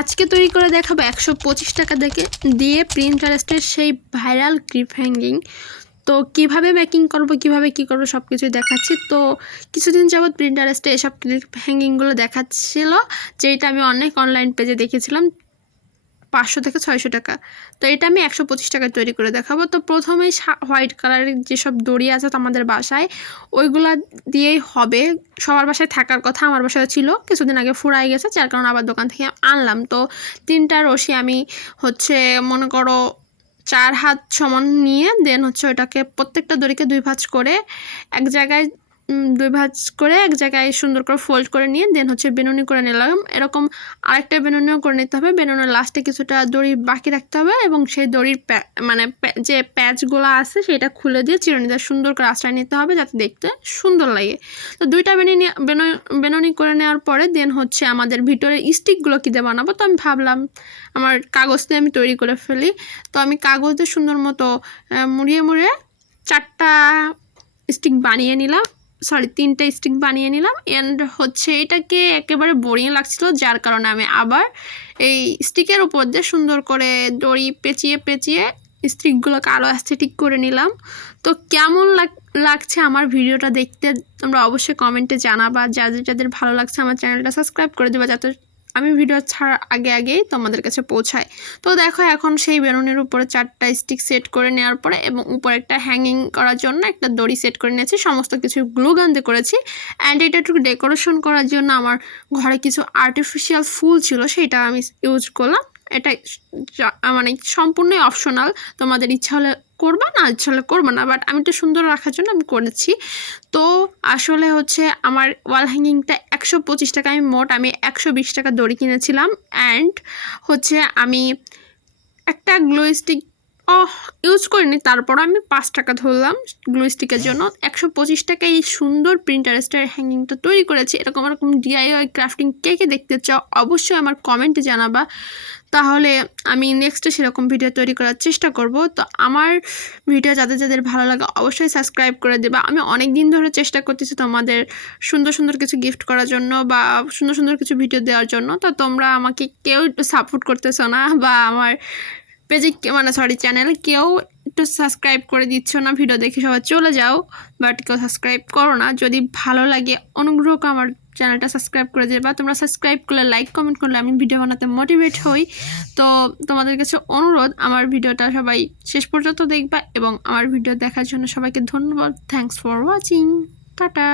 আজকে তৈরি করে দেখাবো একশো পঁচিশ টাকা দেখে দিয়ে প্রিন্টারেস্টের সেই ভাইরাল ক্রিপ হ্যাঙ্গিং। তো কীভাবে মেকিং করব, কীভাবে কি করব সব কিছুই দেখাচ্ছি। তো কিছুদিন যাবৎ প্রিন্টারেস্টে এসব ক্লিপ হ্যাঙ্গিংগুলো দেখাচ্ছিল, যেটা আমি অনেক অনলাইন পেজে দেখেছিলাম। পাঁচশো থেকে ছয়শো টাকা। তো এটা আমি একশো পঁচিশ টাকায় তৈরি করে দেখাবো। তো প্রথমেই হোয়াইট কালারের যেসব দড়ি আছে তো আমাদের বাসায়, ওইগুলা দিয়েই হবে। সবার বাসায় থাকার কথা আমার বাসায় ছিল, কিছুদিন আগে ফুরাই গেছে, যার কারণে আবার দোকান থেকে আনলাম। তো তিনটা রশি আমি হচ্ছে মনে করো চার হাত সমান নিয়ে দেন হচ্ছে ওটাকে প্রত্যেকটা দড়িকে দুই ভাঁজ করে এক জায়গায় দুই ভাঁজ করে এক জায়গায় সুন্দর করে ফোল্ড করে নিয়ে দেন হচ্ছে বেনুনি করে নিলাম। এরকম আরেকটা বেনুনিও করে নিতে হবে। বেনুনের লাস্টে কিছুটা দড়ি বাকি রাখতে হবে এবং সেই দড়ির মানে যে প্যাচগুলো আছে সেটা খুলে দিয়ে চিরুনি দিয়ে সুন্দর করে আশ্রয় নিতে হবে যাতে দেখতে সুন্দর লাগে। তো দুইটা বেনি নিয়ে, বেনু- বেনুনি করে নেওয়ার পরে দেন হচ্ছে আমাদের ভিতরে স্টিকগুলো কী দিয়ে বানাবো? তো আমি ভাবলাম, আমার কাগজ দিয়ে আমি তৈরি করে ফেলি। তো আমি কাগজ দিয়ে সুন্দর মতো মুড়িয়ে মুড়িয়ে চারটা স্টিক বানিয়ে নিলাম। সরি তিনটা স্টিক বানিয়ে নিলাম অ্যান্ড হচ্ছে এটাকে একেবারে বোরিং লাগছিল যার কারণে আমি আবার এই স্টিকের উপর দিয়ে সুন্দর করে দড়ি পেঁচিয়ে পেঁচিয়ে স্টিকগুলোকে আরও ঠিক করে নিলাম। তো কেমন লাগ, লাগছে আমার ভিডিওটা দেখতে তোমরা অবশ্যই কমেন্টে জানাবা। যাদের যাদের ভালো লাগছে আমার চ্যানেলটা সাবস্ক্রাইব করে দেবা যাতে আমি ভিডিও ছাড়ার আগে আগেই তোমাদের কাছে পৌঁছায় তো দেখো এখন সেই বেলুনের উপরে চারটা স্টিক সেট করে নেওয়ার পরে এবং উপরে একটা হ্যাঙ্গিং করার জন্য একটা দড়ি সেট করে নিয়েছি। সমস্ত কিছু গ্লু গান দিয়ে করেছি অ্যান্ড এটা একটু ডেকোরেশন করার জন্য আমার ঘরে কিছু আর্টিফিশিয়াল ফুল ছিল সেটা আমি ইউজ করলাম। এটা মানে সম্পূর্ণই অপশনাল তোমাদের ইচ্ছা হলে করবা, না ইচ্ছা হলে করবা না বাট আমি একটু সুন্দর রাখার জন্য আমি করেছি। তো আসলে হচ্ছে আমার ওয়াল হ্যাঙ্গিংটা একশো পঁচিশ টাকা, আমি মোট আমি একশো বিশ টাকা দড়ি কিনেছিলাম। অ্যান্ড হচ্ছে আমি একটা গ্লো স্টিক ইউজ করিনি। তারপর আমি পাঁচ টাকা ধরলাম গ্লু স্টিকের জন্য। একশো পঁচিশ টাকায় এই সুন্দর প্রিন্টারেস্টের হ্যাঙ্গিংটা তৈরি করেছি। এরকম এরকম ডিআইওয়াই ক্রাফটিং কে কে দেখতে চাও অবশ্যই আমার কমেন্টে জানাবা। তাহলে আমি নেক্সটে সেরকম ভিডিও তৈরি করার চেষ্টা করব। তো আমার ভিডিও যাদের যাদের ভালো লাগে অবশ্যই সাবস্ক্রাইব করে দেবা। আমি অনেক দিন ধরে চেষ্টা করতেছি তোমাদের সুন্দর সুন্দর কিছু গিফট করার জন্য বা সুন্দর সুন্দর কিছু ভিডিও দেওয়ার জন্য। তো তোমরা আমাকে কেউ সাপোর্ট করতেছো না বা আমার পেজে মানে সরি চ্যানেল কেউ একটু সাবস্ক্রাইব করে দিচ্ছ না ভিডিও দেখে সবাই চলে যাও বাট কেউ সাবস্ক্রাইব করো না। যদি ভালো লাগে, অনুগ্রহ করে আমার চ্যানেলটা সাবস্ক্রাইব করে দেবে বা তোমরা সাবস্ক্রাইব করলে লাইক কমেন্ট করলে আমি ভিডিও বানাতে মোটিভেট হই। তো তোমাদের কাছে অনুরোধ, আমার ভিডিওটা সবাই শেষ পর্যন্ত দেখবা, এবং আমার ভিডিও দেখার জন্য সবাইকে ধন্যবাদ। Thanks for watching tata.